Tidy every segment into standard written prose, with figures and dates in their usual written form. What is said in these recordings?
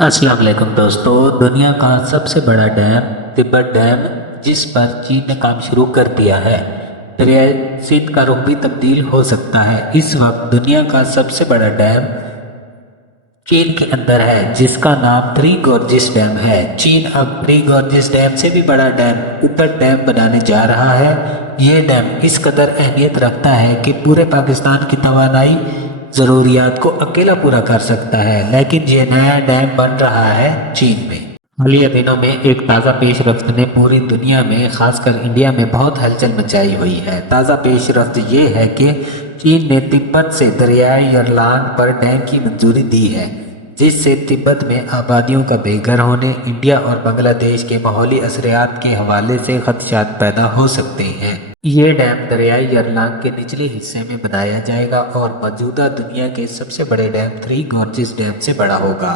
अस्सलाम वालेकुम दोस्तों। दुनिया का सबसे बड़ा डैम तिब्बत डैम, जिस पर चीन ने काम शुरू कर दिया है। दरियाए सिंध का रुख भी तब्दील हो सकता है। इस वक्त दुनिया का सबसे बड़ा डैम चीन के अंदर है, जिसका नाम थ्री गॉर्जेस डैम है। चीन अब थ्री गॉर्जेस डैम से भी बड़ा डैम तिब्बत डैम बनाने जा रहा है। ये डैम इस कदर अहमियत रखता है कि पूरे पाकिस्तान की तवानाई ज़रूरियात को अकेला पूरा कर सकता है। लेकिन ये नया डैम बन रहा है चीन में। हालिया दिनों में एक ताज़ा पेशरफ्त ने पूरी दुनिया में, खासकर इंडिया में बहुत हलचल मचाई हुई है। ताज़ा पेशरफ्त ये है कि चीन ने तिब्बत से दरियाए यरलांग पर डैम की मंजूरी दी है, जिससे तिब्बत में आबादियों का बेघर होने, इंडिया और बांग्लादेश के माहौली असरात के हवाले से खदशात पैदा हो सकते हैं। ये डैम दरियाई यरलांग के निचले हिस्से में बनाया जाएगा और मौजूदा दुनिया के सबसे बड़े डैम थ्री गॉर्जेस डैम से बड़ा होगा,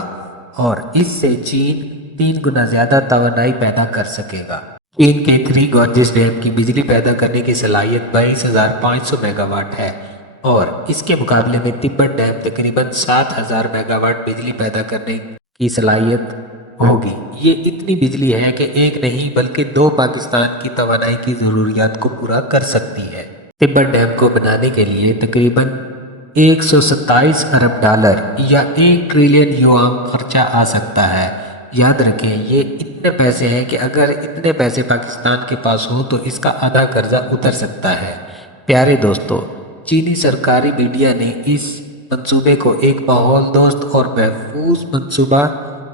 और इससे चीन 3 गुना ज़्यादा तवानाई पैदा कर सकेगा। चीन के थ्री गॉर्जेस डैम की बिजली पैदा करने की सलाहियत 22,500 मेगावाट है, और इसके मुकाबले में तिब्बत डैम तकरीबन 7,000 मेगावाट बिजली पैदा करने की सलाहियत होगी। ये इतनी बिजली है कि एक नहीं बल्कि 2 पाकिस्तान की तवानाई की ज़रूरियात को पूरा कर सकती है। तिब्बत डैम को बनाने के लिए तकरीबन 127 अरब डॉलर या 1 ट्रिलियन युआन खर्चा आ सकता है। याद रखें, ये इतने पैसे हैं कि अगर इतने पैसे पाकिस्तान के पास हो तो इसका आधा कर्जा उतर सकता है। प्यारे दोस्तों, चीनी सरकारी मीडिया ने इस मंसूबे को एक माहौल दोस्त और महफूज मंसूबा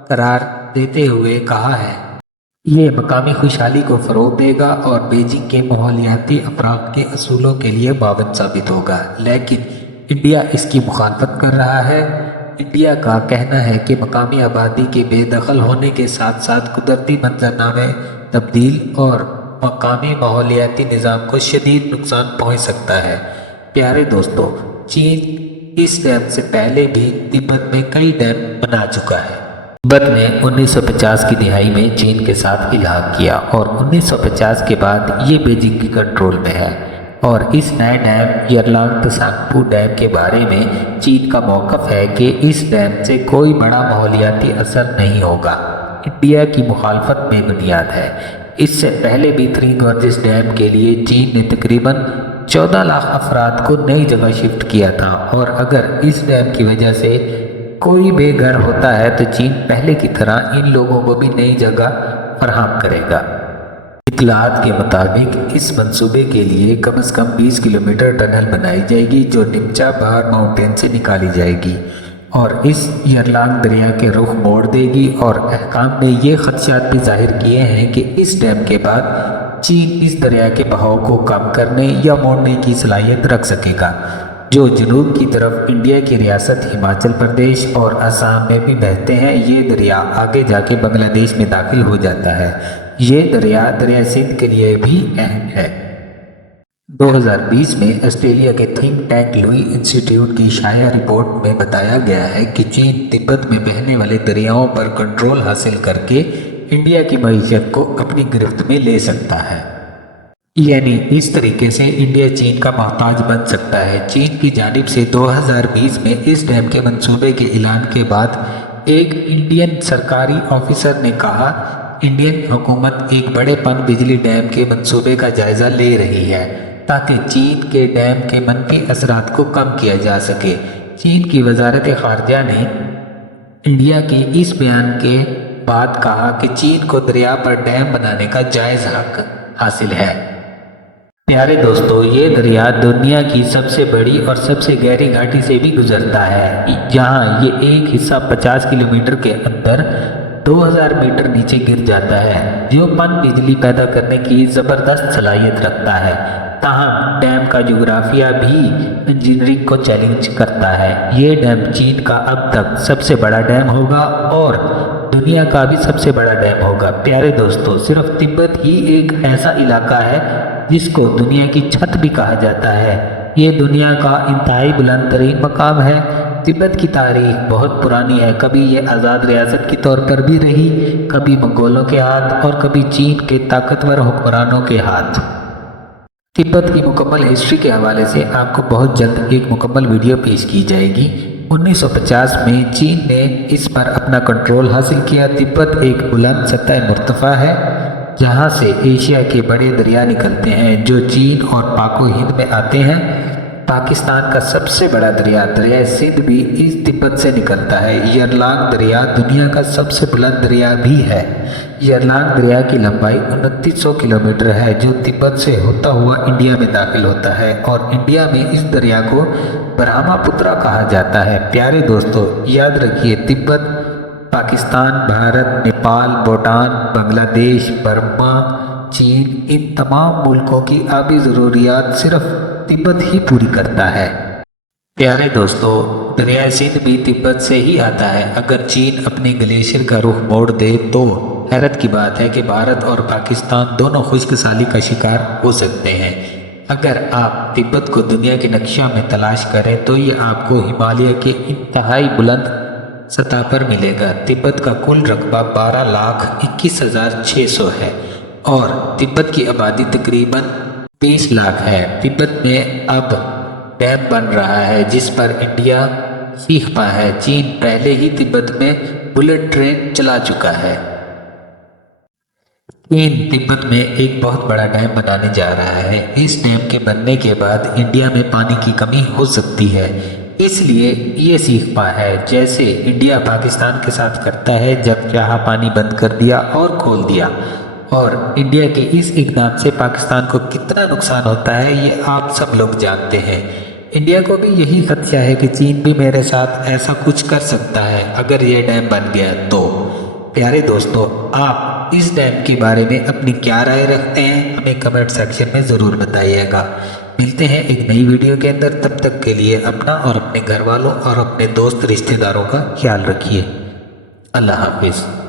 करार देते हुए कहा है, ये मकामी खुशहाली को फ़रोग़ देगा और बीजिंग के माहौलियाती अफराक के असूलों के लिए पाबंद साबित होगा। लेकिन इंडिया इसकी मुखालफत कर रहा है। इंडिया का कहना है कि मकामी आबादी के बेदखल होने के साथ साथ कुदरती मंजरनामे तब्दील और मकामी माहौलियाती निज़ाम को शदीद नुकसान पहुँच सकता है। प्यारे दोस्तों, चीन इस डैम से पहले भी तिब्बत में कई डैम बना चुका है। तिब्बत ने 1950 की दिहाई में चीन के साथ इलाहा किया और 1950 के बाद ये बीजिंग के कंट्रोल में है। और इस नए डैम यरलांग त्सांगपू डैम के बारे में चीन का मौक़िफ़ है कि इस डैम से कोई बड़ा माहौलियाती असर नहीं होगा। इंडिया की मुखालफत बेबुनियाद है। इससे पहले भी थ्री गॉर्जेस डैम के लिए चीन ने तकरीबन 14 लाख अफराद को नई जगह शिफ्ट किया था, और अगर इस डैम की वजह से कोई बेघर होता है तो चीन पहले की तरह इन लोगों को भी नई जगह फराहम करेगा। इत्तलात के मुताबिक इस मंसूबे के लिए कम से कम 20 किलोमीटर टनल बनाई जाएगी, जो निम्चा बार माउंटेन से निकाली जाएगी और इस यरलांग दरिया के रुख मोड़ देगी। और अहकाम ने ये खदशात भी जाहिर किए हैं कि इस डैम के बाद चीन इस दरिया के बहाव को कम करने या मोड़ने की सलाहियत रख सकेगा, जो जनूब की तरफ इंडिया की रियासत हिमाचल प्रदेश और असम में भी बहते हैं। ये दरिया आगे जाके बांग्लादेश में दाखिल हो जाता है। ये दरिया सिंध के लिए भी अहम है। 2020 में ऑस्ट्रेलिया के थिंक टैंक लुई इंस्टीट्यूट की शाया रिपोर्ट में बताया गया है कि चीन तिब्बत में बहने वाले दरियाओं पर कंट्रोल हासिल करके इंडिया की मईशत को अपनी गिरफ्त में ले सकता है। यानी इस तरीके से इंडिया चीन का मोहताज बन सकता है। चीन की जानिब से 2020 में इस डैम के मंसूबे के ऐलान के बाद एक इंडियन सरकारी ऑफिसर ने कहा, इंडियन हुकूमत एक बड़े पन बिजली डैम के मंसूबे का जायज़ा ले रही है ताकि चीन के डैम के मनफी असरात को कम किया जा सके। चीन की वजारत खारजा ने इंडिया के इस बयान के बाद कहा कि चीन को दरिया पर डैम बनाने का जायज़ हक हासिल है। प्यारे दोस्तों, ये दरिया दुनिया की सबसे बड़ी और सबसे गहरी घाटी से भी गुजरता है, जहाँ ये एक हिस्सा 50 किलोमीटर के अंदर 2000 मीटर नीचे गिर जाता है, जो पन बिजली पैदा करने की ज़बरदस्त सलाहियत रखता है। ताहम डैम का जोग्राफिया भी इंजीनियरिंग को चैलेंज करता है। ये डैम चीन का अब तक सबसे बड़ा डैम होगा और दुनिया का भी सबसे बड़ा डैम होगा। प्यारे दोस्तों, सिर्फ तिब्बत ही एक ऐसा इलाका है जिसको दुनिया की छत भी कहा जाता है। ये दुनिया का इंतहाई बुलंद तरीन मकाम है। तिब्बत की तारीख बहुत पुरानी है। कभी ये आज़ाद रियासत के तौर पर भी रही, कभी मंगोलों के हाथ और कभी चीन के ताकतवर हुक्मरानों के हाथ। तिब्बत की मुकम्मल हिस्ट्री के हवाले से आपको बहुत जल्द एक मुकम्मल वीडियो पेश की जाएगी। 1950 में चीन ने इस पर अपना कंट्रोल हासिल किया। तिब्बत एक बुलंद सतह मुर्तफा है जहाँ से एशिया के बड़े दरिया निकलते हैं जो चीन और पाको हिंद में आते हैं। पाकिस्तान का सबसे बड़ा दरिया दरिया सिंध भी इस तिब्बत से निकलता है। यरलांग दरिया दुनिया का सबसे बुलंद दरिया भी है। यरलांग दरिया की लंबाई 2900 किलोमीटर है जो तिब्बत से होता हुआ इंडिया में दाखिल होता है और इंडिया में इस दरिया को ब्रह्मपुत्र कहा जाता है। प्यारे दोस्तों, याद रखिए तिब्बत पाकिस्तान, भारत, नेपाल, भूटान, बांग्लादेश, बर्मा, चीन इन तमाम मुल्कों की आबी ज़रूरियात सिर्फ तिब्बत ही पूरी करता है। प्यारे दोस्तों, दरिया सिंध भी तिब्बत से ही आता है। अगर चीन अपने ग्लेशियर का रुख मोड़ दे तो हैरत की बात है कि भारत और पाकिस्तान दोनों खुश्क साली का शिकार हो सकते हैं। अगर आप तिब्बत को दुनिया के नक्शा में तलाश करें तो ये आपको हिमालय के इंतहाई बुलंद सतह पर मिलेगा। तिब्बत का कुल रकबा 12,21,600 है और तिब्बत की आबादी तकरीबन 20 लाख है। तिब्बत में अब डैम बन रहा है जिस पर इंडिया सीख पाया है। चीन पहले ही तिब्बत में बुलेट ट्रेन चला चुका है। चीन तिब्बत में एक बहुत बड़ा डैम बनाने जा रहा है। इस डैम के बनने के बाद इंडिया में पानी की कमी हो सकती है, इसलिए ये सीख पा है जैसे इंडिया पाकिस्तान के साथ करता है, जब चाहा पानी बंद कर दिया और खोल दिया। और इंडिया के इस इक़दाम से पाकिस्तान को कितना नुकसान होता है ये आप सब लोग जानते हैं। इंडिया को भी यही खदशा है कि चीन भी मेरे साथ ऐसा कुछ कर सकता है अगर ये डैम बन गया तो। प्यारे दोस्तों, आप इस डैम के बारे में अपनी क्या राय रखते हैं हमें कमेंट सेक्शन में ज़रूर बताइएगा। मिलते हैं एक नई वीडियो के अंदर, तब तक के लिए अपना और अपने घर वालों और अपने दोस्त रिश्तेदारों का ख्याल रखिए। अल्लाह हाफिज़।